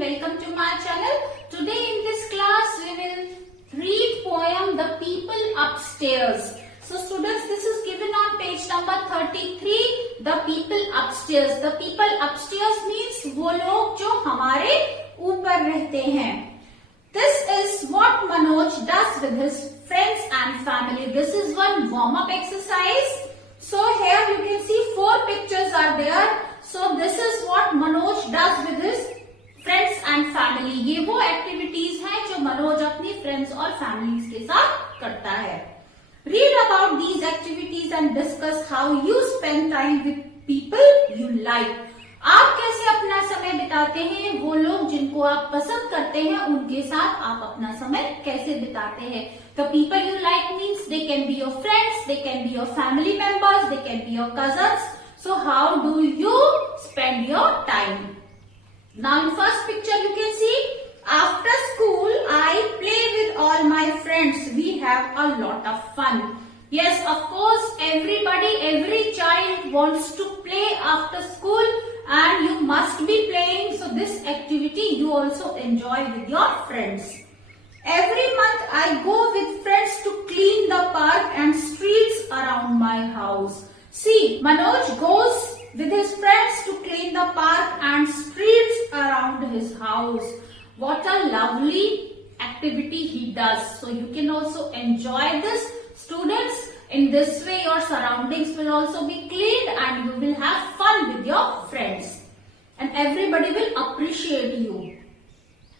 welcome to my channel. Today in this class we will read poem The People Upstairs. So students, this is given on page number 33. The People Upstairs. The people upstairs means वो लोग जो हमारे ऊपर रहते हैं. This is what Manoj does with his friends and family. This is one warm-up exercise. So here you can see 4 pictures are there. So this is what Manoj does with his friends and family. ये वो activities हैं जो मनोज अपनी friends और families के साथ करता है. Read about these activities and discuss how you spend time with people you like. आप कैसे अपना समय बिताते हैं, वो लोग जिनको आप पसंद करते हैं उनके साथ आप अपना समय कैसे बिताते हैं. The people you like means they can be your friends, they can be your family members, they can be your cousins. So how do you spend your time? Now in first picture you can see, after school I play with all my friends. We have a lot of fun. Yes, of course, every child wants to play after school and you must be playing. So this activity you also enjoy with your friends. Every month I go with friends to clean the park and streets around my house. See, Manoj goes with his friends to clean the park and streets around his house. What a lovely activity he does. So you can also enjoy this. Students, in this way your surroundings will also be cleaned and you will have fun with your friends. And everybody will appreciate you.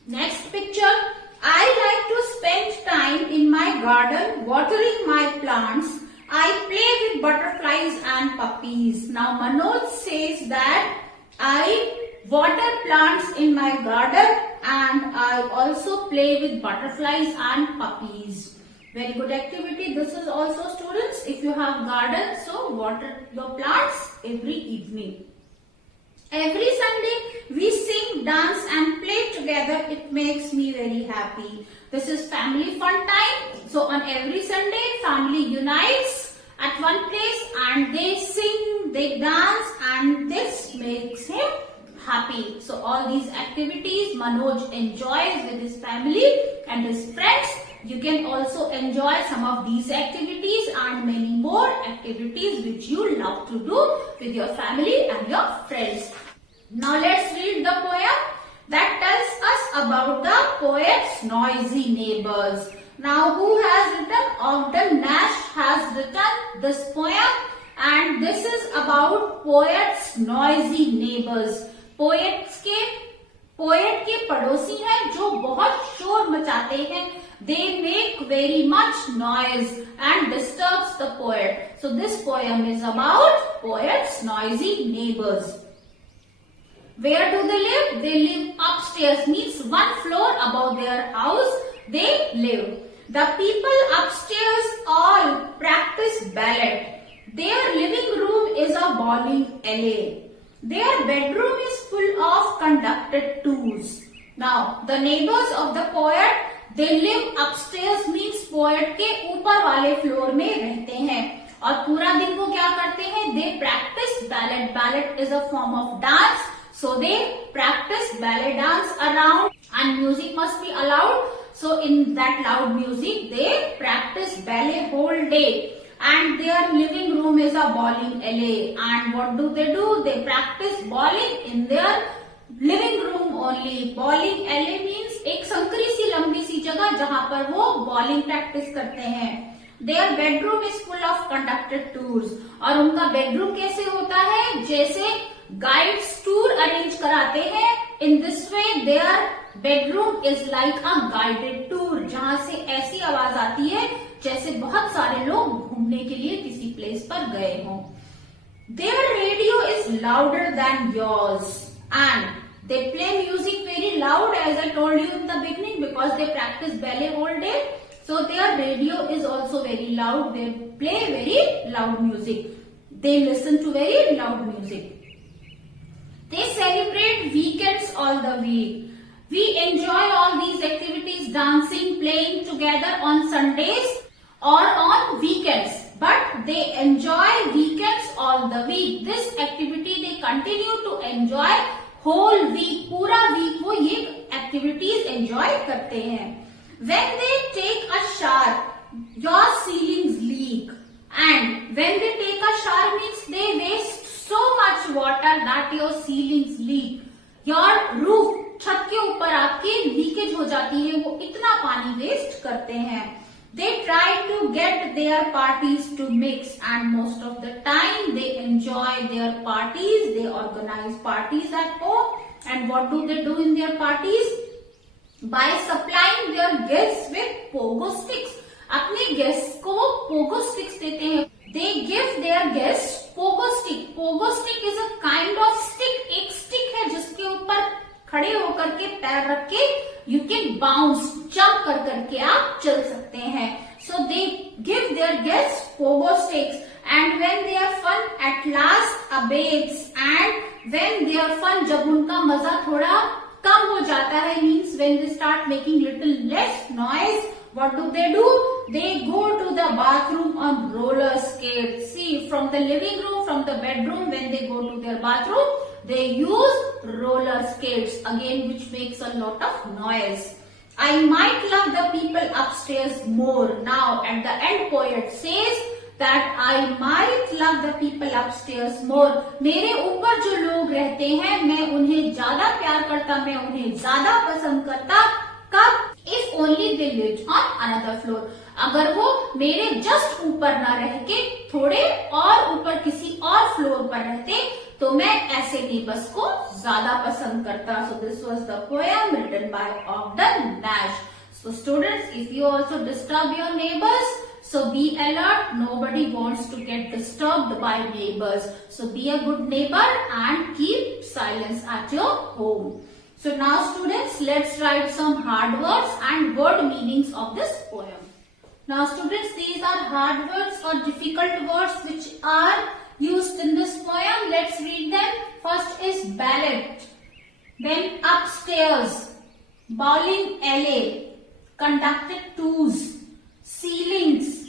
Next picture. I like to spend time in my garden watering my plants. I play with butterflies and puppies. Now Manoj says that I water plants in my garden and I also play with butterflies and puppies. Very good activity. This is also, students, if you have garden, so water your plants every evening. Every Sunday we sing, dance and play together. It makes me very happy. This is family fun time. So on every Sunday family unites at one place and they sing, they dance and this makes him happy. So all these activities Manoj enjoys with his family and his friends. You can also enjoy some of these activities and many more activities which you love to do with your family and your friends. Now let's read the poem that tells us about the poet's noisy neighbors. Now who has written? Ogden Nash has written this poem and this is about poet's noisy neighbors. Poet के पड़ोसी हैं जो बहुत शोर मचाते हैं. They make very much noise and disturbs the poet. So this poem is about poet's noisy neighbors. Where do they live? They live upstairs, means one floor above their house they live. The people upstairs all practice ballet. Their living room is a bowling alley. Their bedroom is full of conducted tours. Now, the neighbors of the poet, they live upstairs means poet के ऊपर वाले floor में रहते हैं और पूरा दिन वो क्या करते हैं? They practice ballet. Ballet is a form of dance. So they practice ballet dance around and music must be allowed. So in that loud music, they practice ballet whole day. And their living room is a bowling alley. And what do? They practice bowling in their living room only. Bowling alley means एक संकरी सी लंबी सी जगह जहाँ पर वो bowling practice करते हैं. Their bedroom is full of conducted tours. और उनका bedroom कैसे होता है? जैसे guides tour arrange कराते हैं. In this way their bedroom is like a guided tour. जहाँ से ऐसी आवाज आती है जैसे बहुत सारे लोग घूमने के लिए किसी प्लेस पर गए हों. Their radio is louder than yours and they play music very loud, as I told you in the beginning, because they practice ballet whole day. So their radio is also very loud. They play very loud music. They listen to very loud music. They celebrate weekends all the week. We enjoy all these activities, dancing, playing together on Sundays or on weekends. But they enjoy weekends all the week. This activity they continue to enjoy whole week, पूरा week वो ये activities enjoy करते हैं. When they take a shower, your ceilings leak. And when they take a shower means they waste so much water that your ceilings leak. Your roof, छत के ऊपर आपके leakage हो जाती है, वो इतना पानी वेस्ट करते हैं. They try to get their parties to mix and most of the time they enjoy their parties. They organize parties at home and what do they do in their parties? By supplying their guests with pogo sticks. अपने guest को Pogo sticks देते हैं. They give their guests pogo stick. Pogo stick is a kind of stick. एक stick है जिसके ऊपर खड़े होकर के पैर रख के you can bounce, जंप कर करके आप चल सकते हैं. So they give their guests pogo sticks and when their fun at last abates and when their fun, जब उनका मजा थोड़ा कम हो जाता है, means when they start making little less noise, what do? They go to the bathroom on roller skates. See, from the living room, from the bedroom, when they go to their bathroom, they use roller skates again, which makes a lot of noise. I might love the people upstairs more. Now, at the end, poet says that I might love the people upstairs more. मेरे ऊपर जो लोग रहते हैं, मैं उन्हें ज्यादा प्यार करता, मैं उन्हें ज्यादा पसंद करता. कब? If only they lived on another floor. अगर वो मेरे जस्ट ऊपर ना रह के थोड़े और ऊपर किसी और फ्लोर पर रहते तो मैं ऐसे नेबर्स को ज्यादा पसंद करता. So this was the poem written by Ogden Nash. So students, if you also disturb your neighbors, so be alert. Nobody wants to get disturbed by neighbors. So be a good neighbor and keep silence at your home. So now students, let's write some hard words and word meanings of this poem. Now students, these are hard words or difficult words which are used in this poem. Let's read them. First is ballot, then upstairs, bowling alley, conducted tours, ceilings,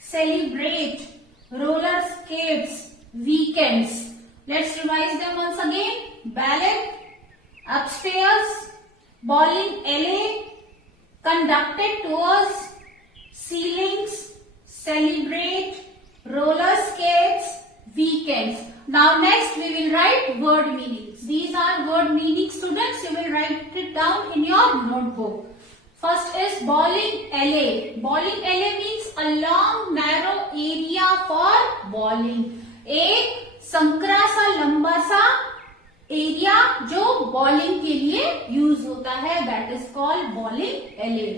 celebrate, roller skates, weekends. Let's revise them once again. Ballot, upstairs, bowling alley, conducted tours, ceilings, celebrate, roller skates, weekends. Now next we will write word meanings. These are word meanings students. You will write it down in your notebook. First is bowling alley. Bowling alley means a long narrow area for bowling. एक संकरा सा लंबा सा area जो bowling के लिए use होता है, that is called bowling alley.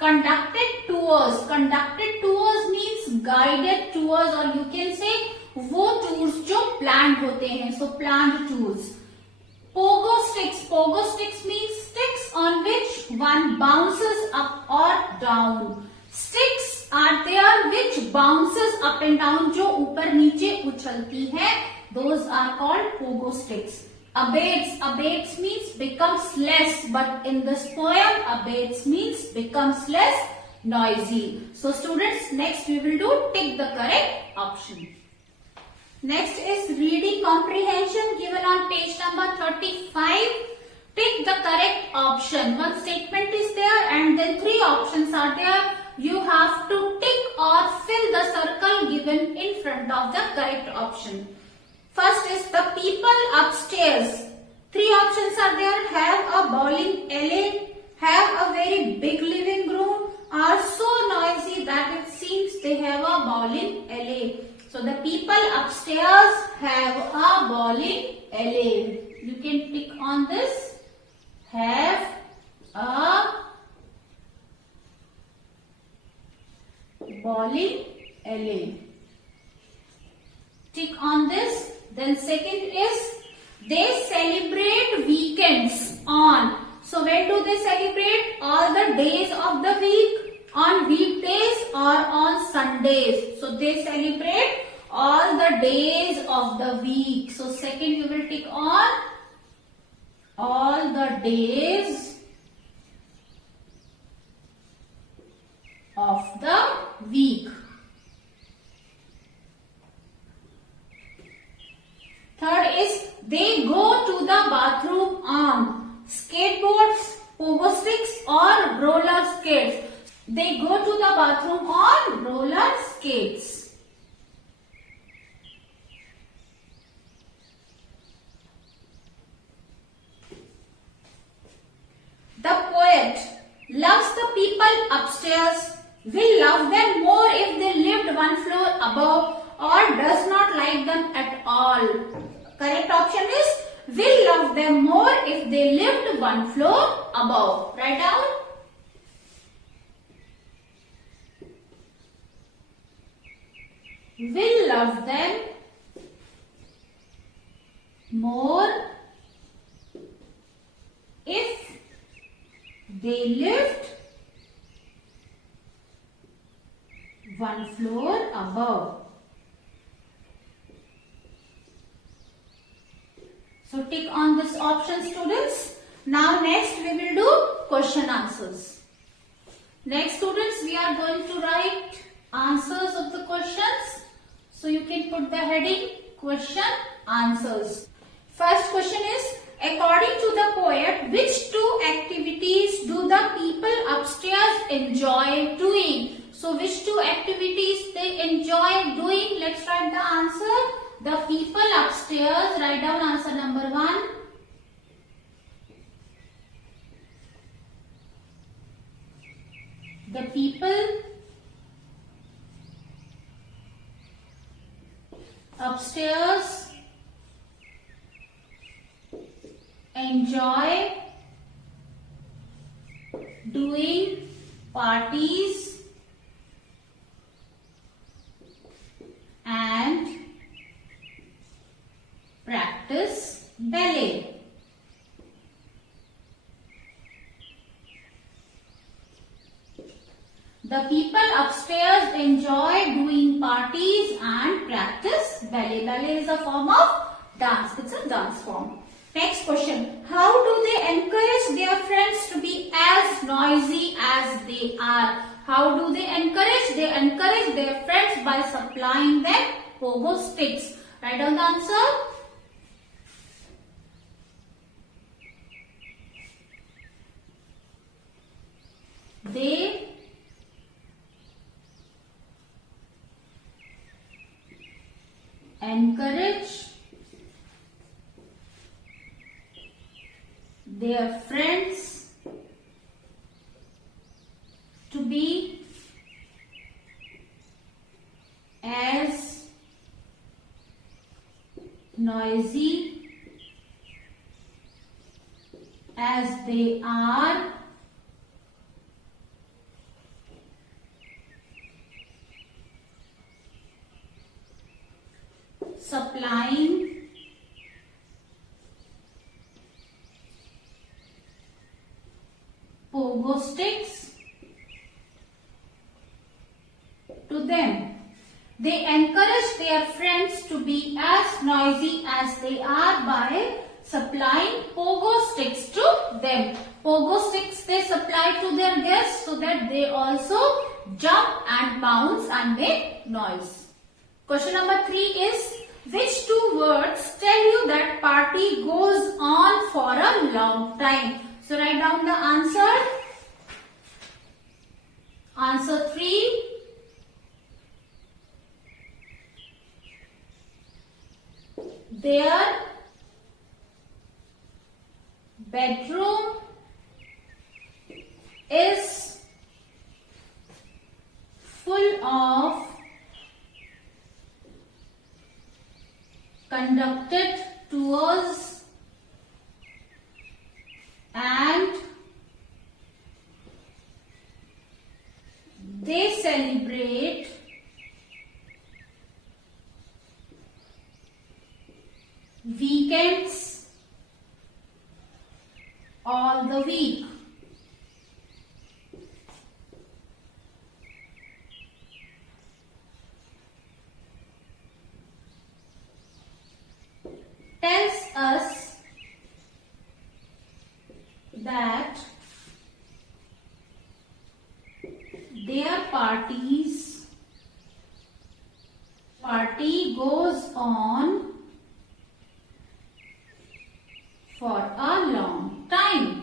Conducted tours. Conducted tours means guided tours और यू कैन से वो टूर्स जो प्लान होते हैं, so planned tours. Pogo sticks. Pogo sticks means sticks on which one bounces up और down. Sticks are there which bounces up and down, जो ऊपर नीचे उछलती है, those are called pogo sticks. Abates. Abates means becomes less, but in this poem abates means becomes less noisy. So students, next we will do tick the correct option. Next is reading comprehension given on page number 35. Tick the correct option. One statement is there and then 3 options are there. You have to tick or fill the circle given in front of the correct option. First is the people upstairs. 3 options are there. Have a bowling alley, have a very big living room, are so noisy that it seems they have a bowling alley. So the people upstairs have a bowling alley. You can tick on this. Have a bowling alley. Tick on this. Then second is they celebrate weekends on. So when do they celebrate? All the days of the week, on weekdays or on Sundays. So they celebrate all the days of the week. So second you will tick on all the days of the week. Third is they go to the bathroom people upstairs will love them more if they lived one floor above or does not like them at all. Correct option is will love them more if they lived one floor above. Write down. Will love them more if they lived one floor above. So tick on this option, students. Now next we will do question answers. Next, students, we are going to write answers of the questions. So you can put the heading question answers. First question is, according to the poet, which two activities do the people upstairs enjoy doing? So which two activities they enjoy doing? Let's write the answer. The people upstairs, write down answer number 1. The people upstairs enjoy doing parties and practice ballet. The people upstairs enjoy doing parties and practice ballet. Ballet is a form of dance. It's a dance form. Next question. How do they encourage their friends to be as noisy as they are? How do they encourage? They encourage their friends by supplying them pogo sticks. Write down the answer. They encourage their friends to be as noisy as they are supplying pogo sticks to them. They encourage their friends to be as noisy as they are by supplying pogo sticks to them. Pogo sticks they supply to their guests so that they also jump and bounce and make noise. Question number 3 is, which two words tell you that party goes on for a long time? So write down the answer. Answer 3. Their bedroom is full of conducted tours and they celebrate weekends all the week. Tells us that their party goes on for a long time.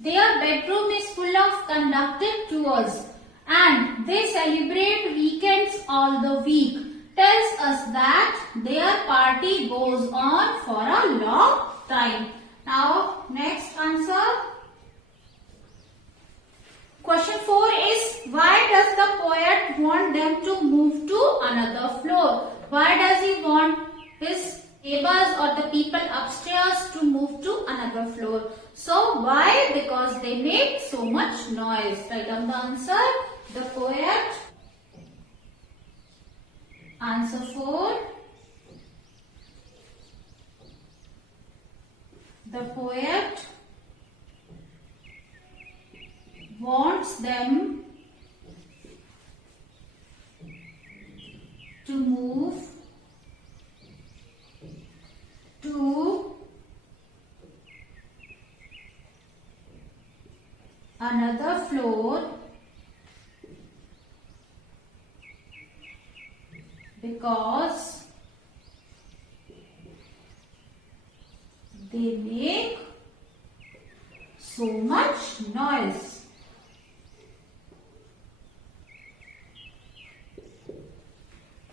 Their bedroom is full of conducted tours and they celebrate weekends all the week. tells us that their party goes on for a long time. Now, next answer. Question 4 is, why does the poet want them to move to another floor? Why does he want his neighbors or the people upstairs to move to another floor? So, why? Because they make so much noise. Write down the answer. The poet. Answer 4. The poet wants them to move to another floor because they make so much noise.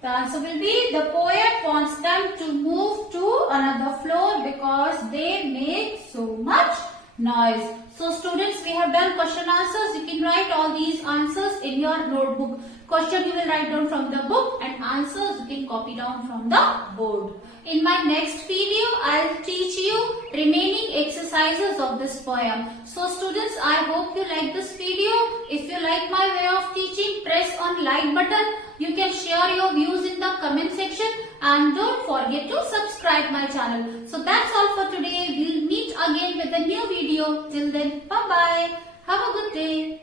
The answer will be, the poet wants them to move to another floor because they make so much noise. So students, we have done question answers. You can write all these answers in your notebook. Question you will write down from the book and answers you can copy down from the board. In my next video, I'll teach you remaining exercises of this poem. So students, I hope you like this video. If you like my way of teaching, press on like button. You can share your views in the comment section and don't forget to subscribe my channel. So that's all for today. We'll meet again with a new video. Till then, bye bye. Have a good day.